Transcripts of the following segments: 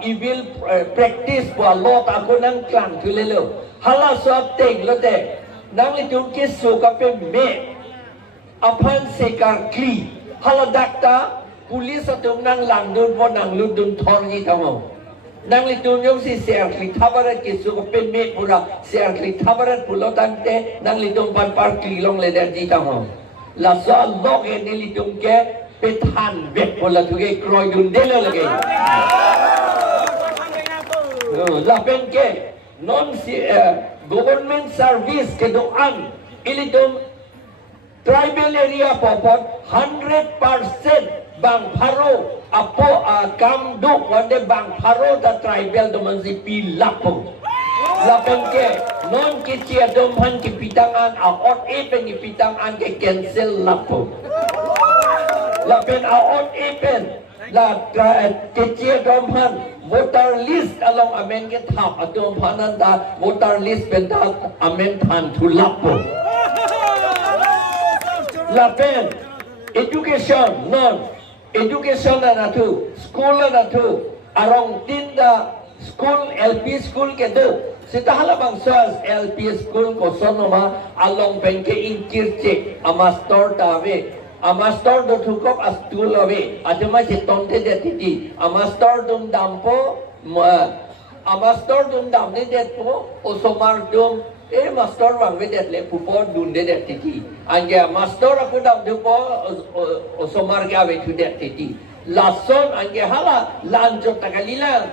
evil practice buat lot aku nang klang tu lelo. Hala suap teng lo te. Nang litung kisu kape me. Aphan sekar kli. Hala dakta pulis atung nang langdun po nang ludun thorgi tamo. Nang litung yung si sekar kli thabarat kisu kape me pura sekar kli thabarat pulo tante nang litung pan par kli long leder di tamo. La so log ni litung ke pethan bek pola tuge kroy dun delo lagi. La benke non government service ke doan ilitum tribal area popot 100% bang pharo apo kam do wande bang pharo da tribal doman si pilapong la benke non ke chia dom han ke pitangan ot pen ke pitangan ke cancel lapong la ben ot pen la ke chia dom han voter list along amen ke thap atom phananda voter list benda amen than thulapo la pen education non education na tu school na tu arong tinda school LP school ke do sita halabang sos LP school ko sonoma along pen ke inkirche amastor tave Amastor do thukop astul ave adema chitonte detiti amastor dum dampo amastor dum damne detpo osomar dum master wangwe detle pupo dunde detiti anje master aku dam dupo osomar ke ave tu detiti lason anje hala lanjo takalila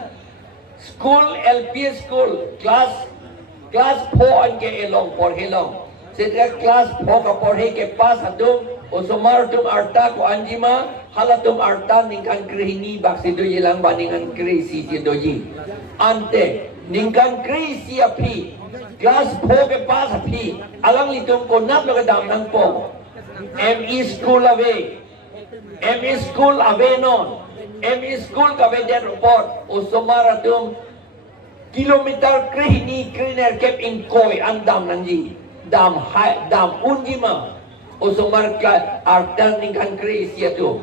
school LP school class 4 anje elong por helong seta class 4 ka porhe ke pas adum Osomar tum arta ko anjima halatum arta ningkan krihini baksido yelang baningan krisi doji ante ningkan krisi api class 4 ke pas api alang litum ko nap lo dam nang po ME school ave non ME school ka ve der report Osomar tum kilometer krihini kriner kep in koi andam nanji dam unjima Osomar ka artan ningkan krisi itu.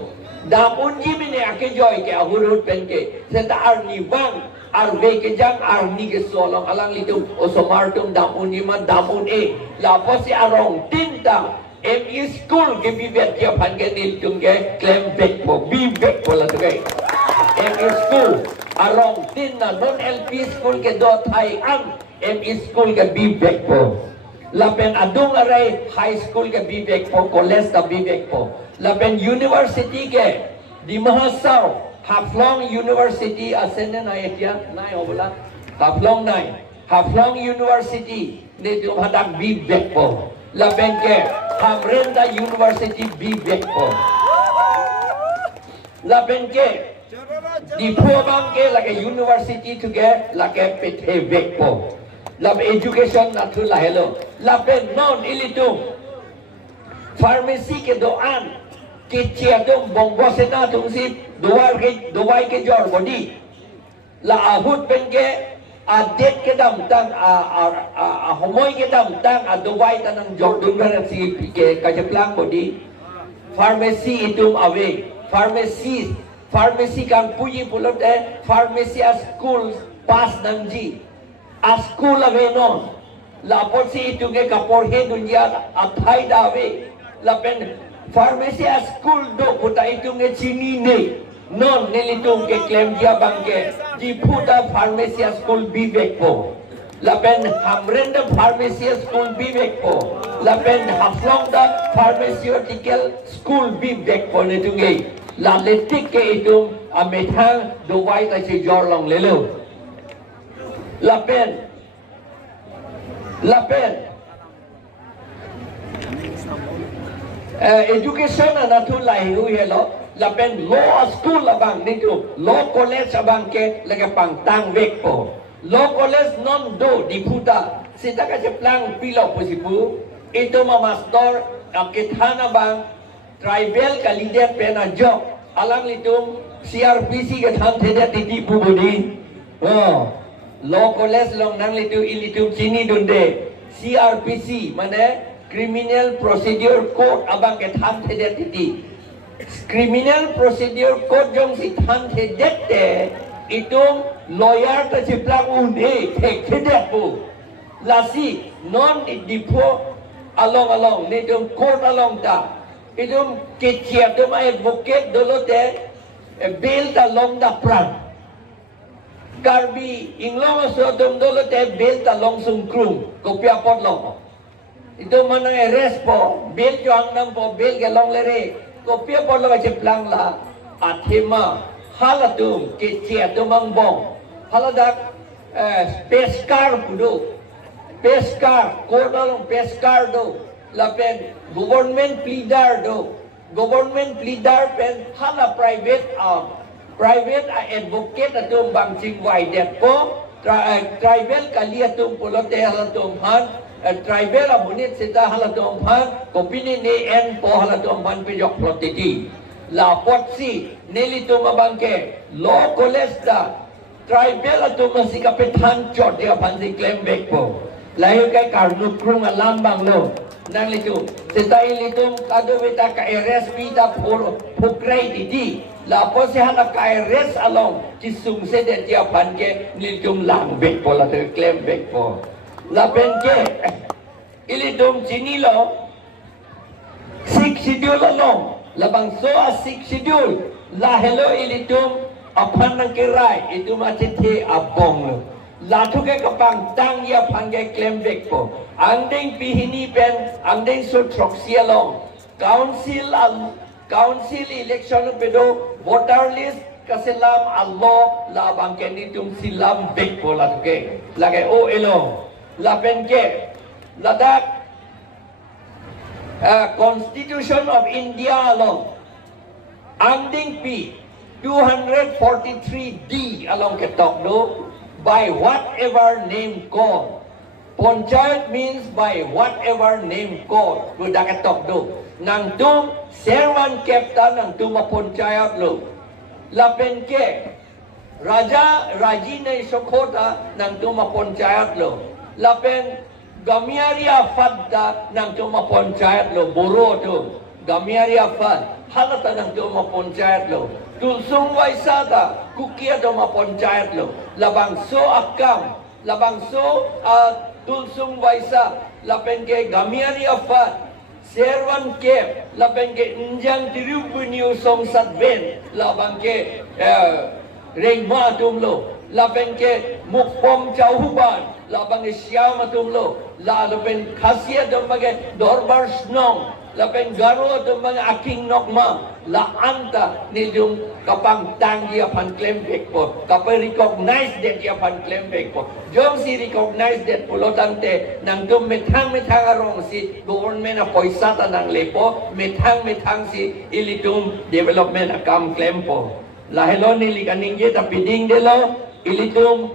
Damun jimine ake joy ke ahurut penke. Seta arni bang arve ke jang arni ke solong alang litum osomar tum damun jima damun lapo si arong tinta ME school ke bibet ke pan ke nil tum ke claim back po bibek po la tugai. ME school arong tinta non LP school ke do thai ang ME school ke bibek po. Lapen adung aray high school ke bibek po, college ka bibek po. Lapen university ke di Mahasaw, Haflong University ascendant ayatya, nai obala, Haflong University ni hadak bibek po. Lapen ke Hamrenda University bibek po. Lapen ke di Puabang ke lage university tu ke lage Paremvek po. Lab education natu lahelo lapen non ilitum pharmacy ke doan ke chiadum bongbo sena tungsi duai ke jor body la ahut penge adet ke dam tang homoy ke dam tang duai tanang jor dungan si ke kajaplang body pharmacy itum ave pharmacy kan puji pulot pharmacy as school pas namji a school ave non la porsi itu ke kapor he dunia athai dave la pen pharmacy a school do puta itu nge chini ne non nelitung ke claim dia bangke di puta pharmacy a school bibek po la pen hamrenda pharmacy a school bibek po la pen haflong da pharmaceutical school bibek po netunge la letik ke itu amethang dowai ta che jorlong lelo Lapen education na tu lahi hu hello lapen law school abang nitu law college abang ke lagi pang tang vek po law college non do di puta sita ka plang pilo posibu itu mamastor akithana bang tribal ka leader pena job alang litum CRPC ke tham theda titipu bodi Law college long nang litu ilitum sini dunde CRPC mana Criminal Procedure Code abang ke tham theda titi criminal procedure code jong si than the dette itum lawyer ta chiplang une thek thedek bu lasi non dipo along ne dum court along ta itum kechia dum advocate dolote bail ta long da pran karbi inglong so dum dolote bail ta long sung krum kopia pot long itu manang arrest po bail jo ang nam po bail ke long lere kopia pot long chiplang la athema halatum kechia dum ang bong haladak pescar pudo pescar kodalong pescar do lapen government pleader do government pleader pen hala private advocate atum bangching waidet po tribal kaliatum pulote halatum han tribal abunit sita halatum han kopini ne en po halatum han pijok plotiti la potsi nelitum abangke law college da tribal atum si kapitan chot dia pansi claim back po layo kay karnu krung alam bang lo nang litu sita ilitum kado beta ka arrest bita pukray didi la po si hanap ka arrest along chisung se de dia panke nilitum lang back po la to claim back po la penke ilitum chinilo 6 schedule along labang so a 6 schedule la hello ilitum aphan nang kirai itu macete abong lo latu ke kapang tang ya pangge claim back po andeng pihini pen andeng so troxia long council election pedo voter list kaselam Allah la bangke ni tum silam back po latu ke lage o elo la penke ladak Constitution of India along anding p 243D along ketok do by whatever name called. Panchayat means by whatever name called. Budak ketok do. Nang tum serwan kapta nang tum panchayat lo. Lapen ke raja raji nei sokhota nang tum panchayat lo. Lapen gamiaria fadda nang tum panchayat lo boro tu. Gamiaria fad halata nang tum panchayat lo. Tulsung waisada kukia doma panchayat lo labang so akam labang so tulsung waisa lapen ke gamiari afat serwan ke lapen ke injang tirubunyu songsat ben labang ke rengma tumlo lapen ke mukpom chauhuban labang ke syama tumlo lapen khasia domage dorbar snong lapen garo domage aking nokma la anta ni jum kapang tang dia pan claim back po kapay recognize that dia pan claim back po jom si recognize that pulotante nang dum methang arong si government na poisa ta nang lepo methang si ilitum development akam claim po lahelo ni likaning je tapiding delo ilitum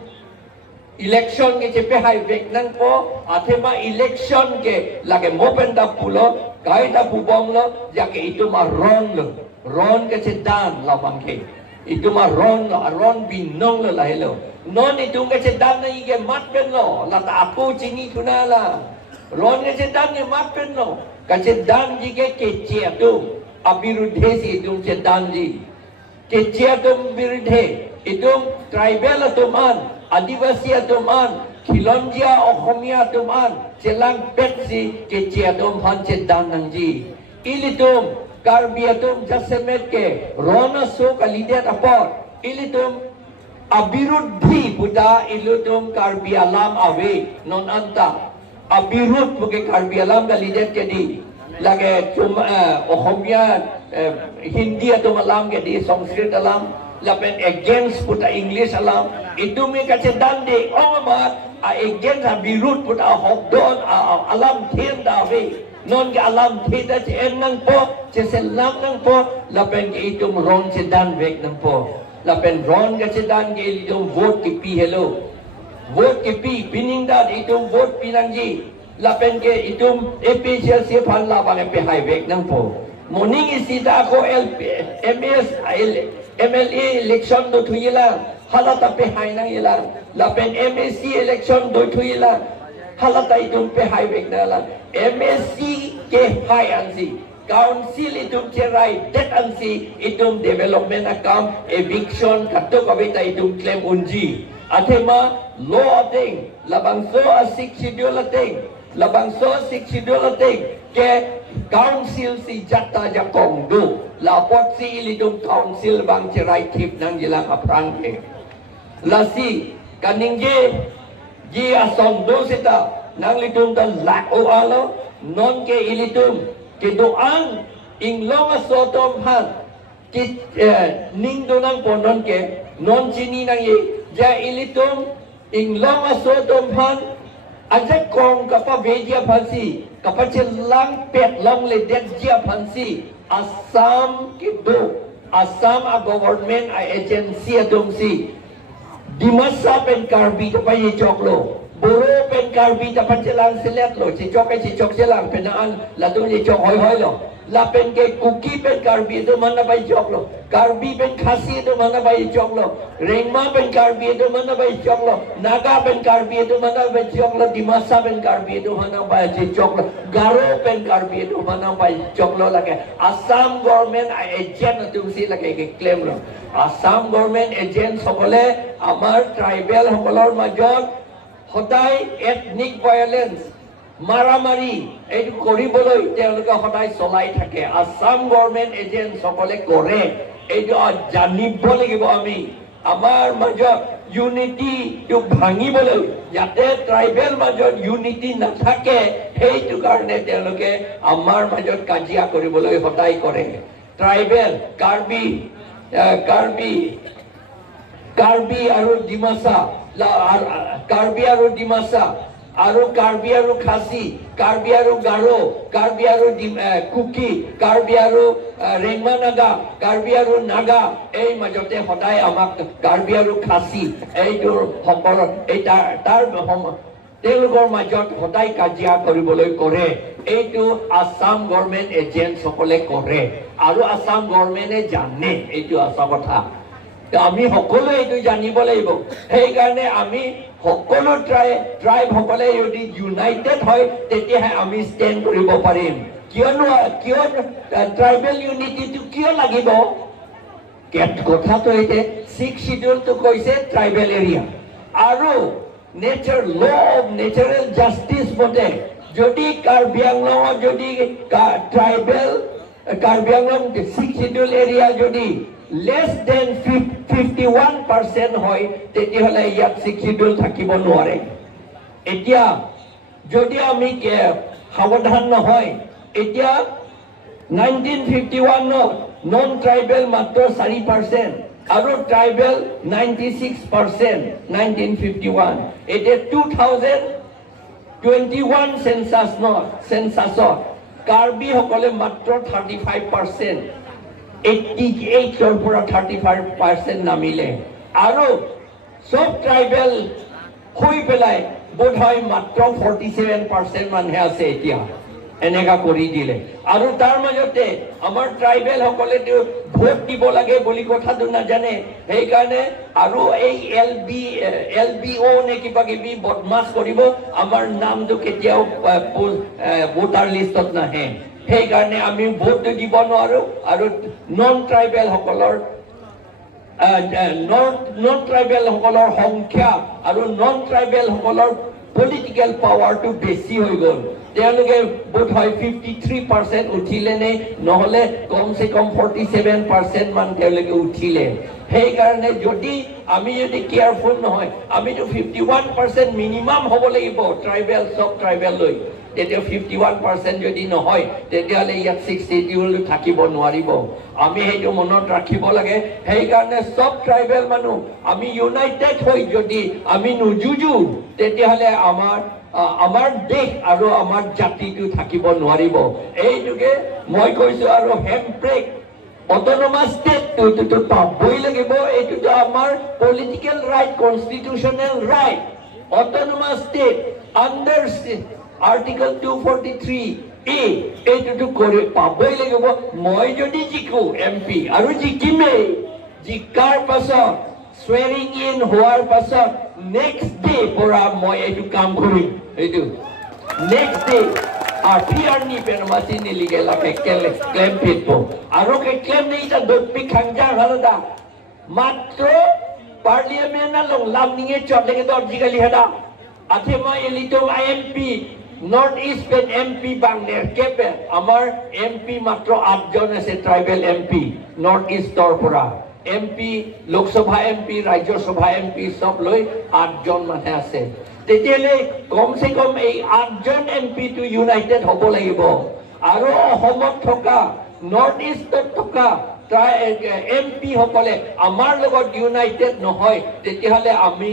election ke chepe high back nang po athema election ke lage mopen da pulo kahit na bubong lo, jake ito maron lo. Ron kasi dan lamang ke. Ito maron lo, aron binong lo lahilo. Non itong kasi dan na ige matpen lo. Lata ako chini tunala. Ron kasi dan ni matpen lo. Kasi dan jike kecil tu. Abirudhe si itong si dan ji. Kecil tu birudhe. Itong tribal atuman. Adivasi atuman. Kilonjia Ohomia tuman celang petsi kecil tum han cedan nangji ilitum karbiatum jasemet ke rona so kalidet apor ilitum abirudhi buda ilutum karbialam awe non anta abirud buke karbialam kalidet ke di lage cuma Ohomia Hindi atum alam ke di Sanskrit alam lapen against puta English alam itu mi kacedan de omat against birut puta hokdon alam thiên da ve non ke alam thiên da chen nang po che selam nang po lapen ke itum ron cedan vek nang po lapen ron ke cedan ke itum vote ke pi hello vote ke pi pining da itum vote pinangji lapen ke itum APCL se phan la bang pe hai vek nang po morning isita ko MS MLA election do thuila halata pe hai nang ila lapen MSC election do thuila halata itum pe hai vek na la MSC ke hai ansi council itum cerai det ansi itum development account eviction kato kavita itum claim unji athema law ating labang so asik schedule ating labang so asik schedule ating ke council si jata jakong du lapot si ilitum council bang cerai tip nang jila kaprang ke lasi kaningge ji ason do sita nang litum tan lak o alo non ke ilitum ke doang inglong asotom han ke ning do nang ponon ke non chini nang ye ja ilitum inglong asotom han aja kong kapa veja phansi kapa chelang pet long le det jia phansi Assam ke do Assam a government a agency adong si dimasa pen karbi tapay choklo Buro pen karbi tapan silang silet lo, si chok silang penaan latung si chok hoy lo. Lapen ke kuki pen karbi itu mana bay chok lo. Karbi pen khasi itu mana bay chok lo. Rengma pen karbi itu mana bay chok lo. Naga pen karbi itu mana bay chok lo. Dimasa pen karbi itu mana bay chok lo. Garo pen karbi itu mana bay chok lo lagi. Assam government agent itu si lagi ke claim lo. Assam government agent সকলে amar tribal hokolor major Hodai ethnic violence, maramari, edu koribolo, teologa hodai solai thake. Assam government agent sokole kore, edu janibo lagibo ami. Amar major unity to bhangi bolo, yate tribal major unity na thake. Hey to karne teologe amar major kajia koribolo hodai kore. Tribal, Karbi aru Dimasa. Karbi aru Dimasa, Karbi aru Khasi, Karbi aru Garo, Karbi aru Kuki, Karbi aru Rengma Naga, Karbi aru Naga, ei majote hodai amak Karbi aru Khasi, ei dur hokor, ei tar তেওঁলোকৰ মাজত hodai kajia কৰিবলৈ কৰে এইটো Assam government agent সকলে কৰে আৰু Assam government জানে এইটো আছা কথা আমি সকলো এইটো জানিব লাগিব সেই কাৰণে আমি সকলো ট্ৰাইব সকলে যদি ইউনাইটেড হয় তেতিয়াহে আমি ষ্টেণ্ড কৰিব পাৰিম কিয় ট্ৰাইবেল ইউনিটিটো কিয় লাগিব কথাটো এইতে 6 শিডিউলটো কৈছে ট্ৰাইবেল এৰিয়া আৰু nature law of natural justice মতে যদি কাৰ্বি আংলং যদি tribal Karbi Anglong 6 schedule area যদি less than 51% হয় তেতিয়াহলে ইয়াত 6 শিডিউল থাকিব নোৱাৰে এতিয়া যদি আমি সাৱধান নহয় এতিয়া 1951 নন ট্ৰাইবেল মাত্ৰ 4% আৰু ট্ৰাইবেল 96% 1951 এতিয়া 2021 সেন্সাসত কাৰ্বি সকলে মাত্ৰ 35% 88 পৰা 35% নামিলে আৰু সব ট্ৰাইবেল হৈ পেলাই বোধ হয় মাত্ৰ 47% মানুহে আছে এতিয়া এনেকা কৰি দিলে আৰু তাৰ মাজতে আমাৰ ট্ৰাইবেল সকলেটো ভোট দিব লাগে বুলি কথাটো নাজানে সেই কাৰণে আৰু এই LBO নে কিবা কিবি বদমাছ কৰিব আমাৰ নামটো কেতিয়াও ভোটাৰ লিষ্টত নাহে সেই কাৰণে আমি ভোট দিব নোৱাৰো আৰু নন ট্ৰাইবেল সকলৰ সংখ্যা আৰু নন ট্ৰাইবেল সকলৰ পলিটিক্যাল পাৱাৰটো বেছি হৈ গ'ল তেওঁলোকে বোধ হয় 53% উঠিলে নে নহলে কমসে কম 47% মান তেওঁলোকে উঠিলে সেই কাৰণে যদি আমি যদি কেয়াৰফুল নহয় আমিতো 51% মিনিমাম হ'ব লাগিব ট্ৰাইবেল সব ট্ৰাইবেল লৈ তেতিয়া 51% যদি নহয় তেতিয়ালে ইয়াত 6 শিডিউল থাকিব নোৱাৰিব আমি হেতু মনত ৰাখিব লাগে সেই কাৰণে সব ট্ৰাইবেল মানুহ আমি ইউনাইটেড হৈ যদি আমি নুজুজু তেতিয়ালে আমাৰ দেশ আৰু আমাৰ জাতিটো থাকিব নোৱাৰিব এইটোকে মই কৈছো আৰু হেম্প্ৰেক অটোনমাস স্টেট তো পাবই লাগিব এইটো আমাৰ political right constitutional right autonomous state under Article 243A এইটো কৰি পাবই লাগিব মই যদি জিকো MP আৰু জিকিমে জিকাৰ পাছত swearing in হোৱাৰ পাছত next day পৰা মই এইটো কাম কৰিম এইটো next day RPR ni penamasi ni ligela ke claim pit po. Aro ke claim ni ita dopik khangjang halada. Matro parliament na long lam ninge chot lege dor jigali hada. Athe ma elitong MP North East pen MP bangner kepe amar MP matro 8 jon ase tribal MP North East tor pora MP Lok Sabha MP Rajya Sabha MP sob loi 8 jon mane ase তেতিয়ালে কম সে কম এই 8 জন MP two United হ'ব লাগিব আৰু অসমত থকা north ইষ্টত থকা MP সকলে আমাৰ লগত ইউনাইটেড নহয় তেতিয়াহলে আমি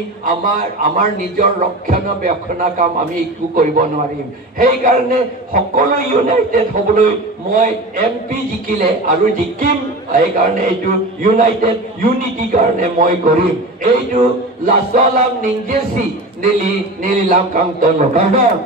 আমাৰ নিজৰ ৰক্ষণাবেক্ষণা কাম আমি একো কৰিব নোৱাৰিম সেই কাৰণে সকলো ইউনাইটেড হ'বলৈ মই এমপি জিকিলে আৰু জিকিম এই কাৰণে এইটো ইউনাইটেড ইউনিটি কাৰণে মই কৰিম এইটো লাছলাম নিংজেসি নেলি লাম কাংতন কাৰণ